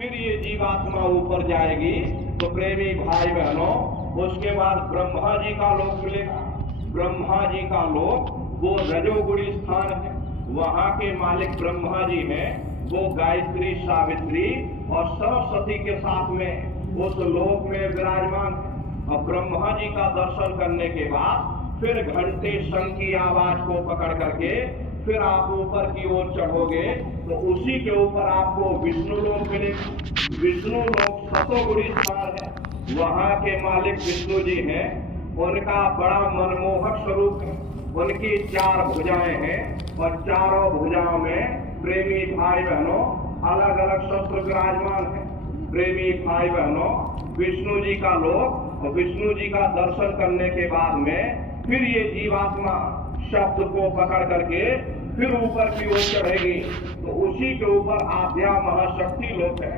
फिर ये जीवात्मा ऊपर जाएगी तो प्रेमी भाई बहनों, उसके बाद ब्रह्मा जी का लोक मिलेगा। ब्रह्मा जी का लोक वो रजोगुणी स्थान है, वहां के मालिक ब्रह्मा जी हैं। वो गायत्री, सावित्री और सरस्वती के साथ में उस लोक में विराजमान है। और ब्रह्मा जी का दर्शन करने के बाद फिर घंटे शंख की आवाज को पकड़ करके फिर आप ऊपर की ओर चढ़ोगे तो उसी के ऊपर आपको विष्णु लोक मिलेगा। विष्णु लोक सतोगुणी स्थान है, वहां के मालिक विष्णु जी हैं। उनका बड़ा मनमोहक स्वरूप है, उनकी 4 भुजाएं हैं और चारों भुजाओं में प्रेमी भाई बहनों अलग अलग शस्त्र विराजमान है। प्रेमी भाई बहनों, विष्णु जी का लोक और विष्णु जी का दर्शन करने के बाद में फिर ये जीवात्मा शब्द को पकड़ करके फिर ऊपर की ओर चढ़ेगी तो उसी के ऊपर आद्या महाशक्ति लोक है।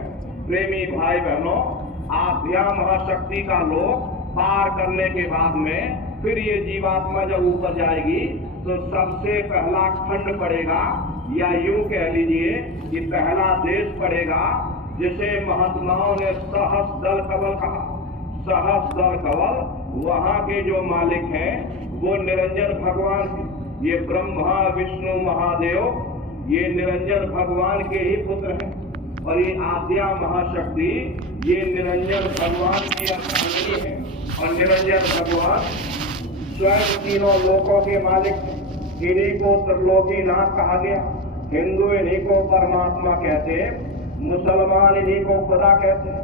प्रेमी भाई बहनों, आद्या महाशक्ति का लोक पार करने के बाद में फिर ये जीवात्मा जब ऊपर जाएगी तो सबसे पहला खंड पड़ेगा, या यूं कह लीजिए कि पहला देश पड़ेगा जिसे महात्माओं ने सहस्र दल कवल कहा। सहस्र दल कवल, वहां के जो मालिक हैं वो निरंजन भगवान हैं। ये ब्रह्मा विष्णु महादेव ये निरंजन भगवान के ही पुत्र हैं और ये आद्या महाशक्ति ये निरंजन भगवान की अर्धांगिनी है। और निरंजन भगवान स्वयं तीनों लोकों के मालिक हैं। इन्हीं को त्रिलोकीनाथ कहा गया। हिंदू इन्हीं को परमात्मा कहते हैं, मुसलमान इन्हीं को खुदा कहते हैं,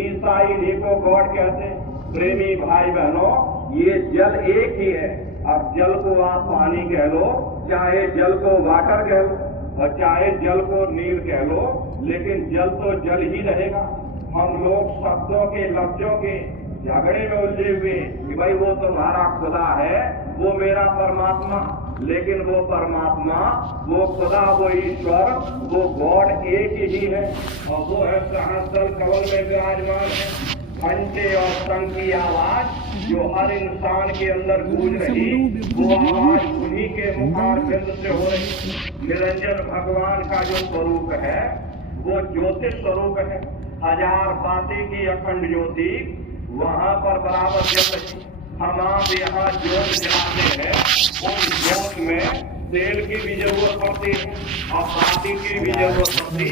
ईसाई इन्हीं को गॉड कहते हैं। प्रेमी भाई बहनों, ये जल एक ही है। अब जल को आप पानी कह लो, चाहे जल को वाटर कह लो और चाहे जल को नीर कह लो, लेकिन जल तो जल ही रहेगा। हम लोग शब्दों के लफ्जों के झगड़े में उलझे हुए कि भाई वो तुम्हारा खुदा है, वो मेरा परमात्मा, लेकिन वो परमात्मा, वो खुदा, वो ईश्वर, वो गॉड एक ही है और वो है सहस्र दल कवल में विराजमान है। घंटे और शंख की आवाज जो हर इंसान के अंदर गूंज रही, वो आवाज उन्हीं के मुखार बिंद से हो रही। निरंजन भगवान का जो स्वरूप है वो ज्योतिष स्वरूप है। 1000 बाती की अखंड ज्योति वहां पर बराबर जल रही। हम आप यहाँ ज्योत जलाते हैं, उस ज्योत में तेल की भी जरूरत पड़ती है और बाती की भी जरूरत पड़ती,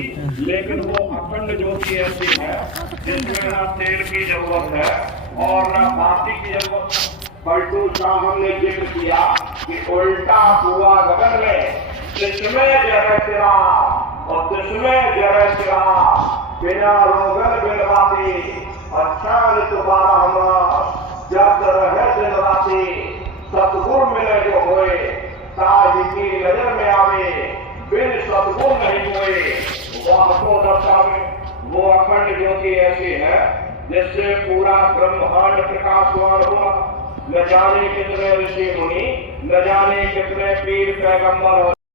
लेकिन वो अखंड ज्योति ऐसी है जिसमें ना तेल की जरूरत है और ना बाती की जरूरत है। पलटू शाह हमने जिक्र किया कि उल्टा हुआ गगन में तिसमें जय सिरा और तिसमें जय सिरा, बिना रोगन बिन बाती और शान तुम्हारा हमारा जब रहे दिन राती। सतगुण मिले जो होए ताज की नजर में आवे, बिन सतगुण नहीं हुए वह को दर्शावे। वो अखंड ज्योति ऐसी है जिससे पूरा ब्रह्मांड प्रकाशवान हुआ। न जाने कितने ऋषि मुनि, न जाने कितने पीर पैगंबर